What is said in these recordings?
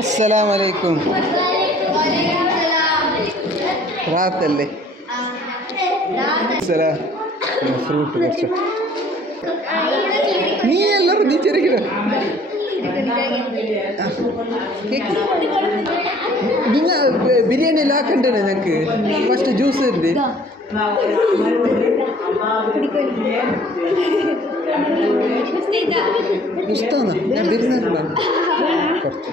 अस्सलाम वालेकुम. റാത്തല്ലേ? ഫ്രൂട്ട് കുറച്ച് നീ എല്ലാവരും നീ ചെറുകിട നിങ്ങൾ ബിരിയാണി എല്ലാം ആക്കണ്ടേ ഞങ്ങൾക്ക് ഫസ്റ്റ് ജ്യൂസ് ഉണ്ട് പുസ്തകം ഞാൻ വരുന്നുണ്ടോ കുറച്ച്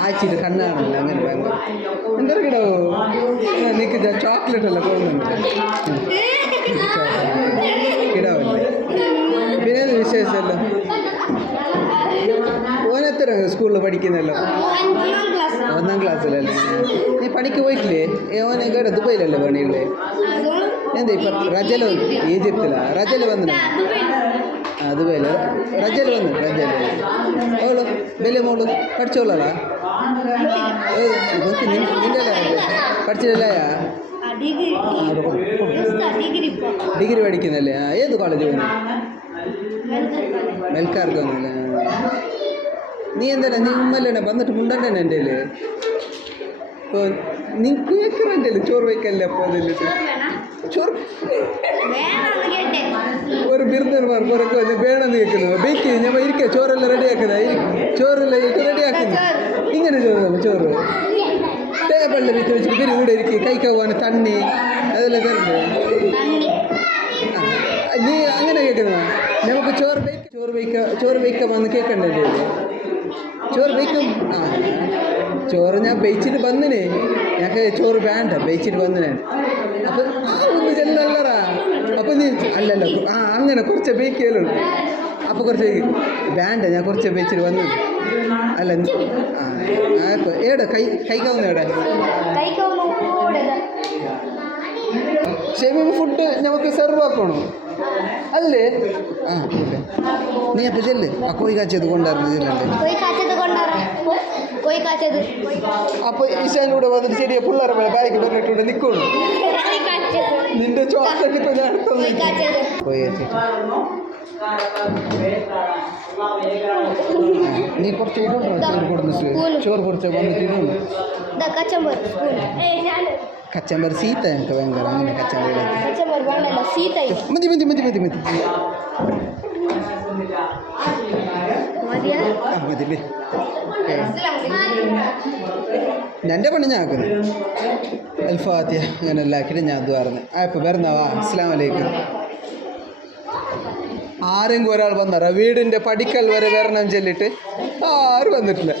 ആഴ്ചയിൽ കണ്ണാണല്ലോ അങ്ങനെ ഭയങ്കര എന്താ കിടാവോ നിനക്ക് ചോക്ലേറ്റ് അല്ല പോകുന്നുണ്ട് കിടാവല്ലേ പിന്നെ വിശേഷമല്ലോ ഓനെത്ര സ്കൂളിൽ പഠിക്കുന്നല്ലോ 1ാം ക്ലാസ്സിലല്ലേ നീ പണിക്ക് പോയിട്ടില്ലേ ഓനെ കേട്ടോ ദുബൈയിലല്ലേ പണിയുള്ളേ എന്താ ഇപ്പം റജല ഈജിപ്തിലാണ് റജല വന്നില്ല ദുബൈയിൽ റജല വന്നു റജല ഓള് വലിയ മോള് പഠിച്ചോളാ നിന്റെ പഠിച്ചില്ലയാ ഡിഗ്രി പഠിക്കുന്നല്ലേ ഏത് കോളേജ് പോകുന്നു മെൽക്കാർക്കൊന്നുമില്ല നീ എന്താ നീ ഉമ്മല്ലേ വന്നിട്ട് മുണ്ടന്നെ എൻ്റെ ഇപ്പോൾ നിനക്ക് വെക്കണം എൻ്റെ ചോറ് വയ്ക്കല്ലേ അപ്പോൾ അതിൽ ചോറ് ഒരു ബിരുദന്മാർ കുറക്ക് വന്ന് വേണമെന്ന് കേൾക്കുന്നു ബേക്ക് ഞാൻ ഇരിക്കുക ചോറെല്ലാം റെഡിയാക്കുന്നത് ചോറെല്ലാം റെഡിയാക്കുന്നു ഇങ്ങനെ ചോറ് ടേബിളിൽ വെച്ച് വെച്ചിട്ട് പിന്നെ കൂടെ ഇരിക്കുക കൈക്കാവാൻ തണ്ണി അതെല്ലാം തരുന്നത് നീ അങ്ങനെ കേൾക്കുന്ന നമുക്ക് ചോറ് വയ്ക്കാൻ വന്ന് കേൾക്കണ്ടേ ചോറ് വയ്ക്കും ചോറ് ഞാൻ ബെയ്ച്ചിട്ട് വന്നിനെ ഞങ്ങൾക്ക് ചോറ് വേണ്ട ബെയ്ച്ചിട്ട് വന്നിനെ അപ്പം ഒന്ന് ചെല്ലല്ലറാ അപ്പം നീ അല്ലല്ലോ അങ്ങനെ കുറച്ച് ബേക്കല്ലോ അപ്പോൾ കുറച്ച് വേണ്ട ഞാൻ കുറച്ച് ബെയ്ച്ചിട്ട് വന്നത് അല്ല ഏടെ കൈക്കാവുന്ന എവിടെ ഷെമി ഫുഡ് നമുക്ക് സെർവ് ആക്കണോ അല്ലേ നീ അപ്പം ചെല്ല് കോഴി കാച്ചത് കൊണ്ടായിരുന്നു അപ്പോൾ ഈശാൻ്റെ കൂടെ വന്നിട്ട് ചെറിയ പിള്ളേരെ പോലെ ബാഗ് പറഞ്ഞിട്ടുണ്ട് നിൽക്കണം നിന്റെ ചോക്ലേറ്റ് ഇപ്പം ഞാൻ നീ കുറച്ച് ചോറ് കൊടുന്നു ചോറ് കുറച്ച് വന്നിട്ട് ഇടുന്നു കച്ചമ്പർ സീത്ത എനിക്ക് ഭയങ്കര അങ്ങനെ മതി മതി മതി മതി മതി മതി എൻ്റെ പണി ഞാൻ ആക്കുന്നു അൽഫാത്തിയ അങ്ങനെ എല്ലാം ആക്കിയിട്ട് ഞാൻ അത് പറഞ്ഞു ഇപ്പോൾ വരുന്നവാ അസ്സലാമു അലൈക്കും ആരെങ്കിലും ഒരാൾ വന്നാറാ വീടിൻ്റെ പടിക്കൽ വരെ വരണം ചൊല്ലിട്ട് ആരും വന്നിട്ടില്ല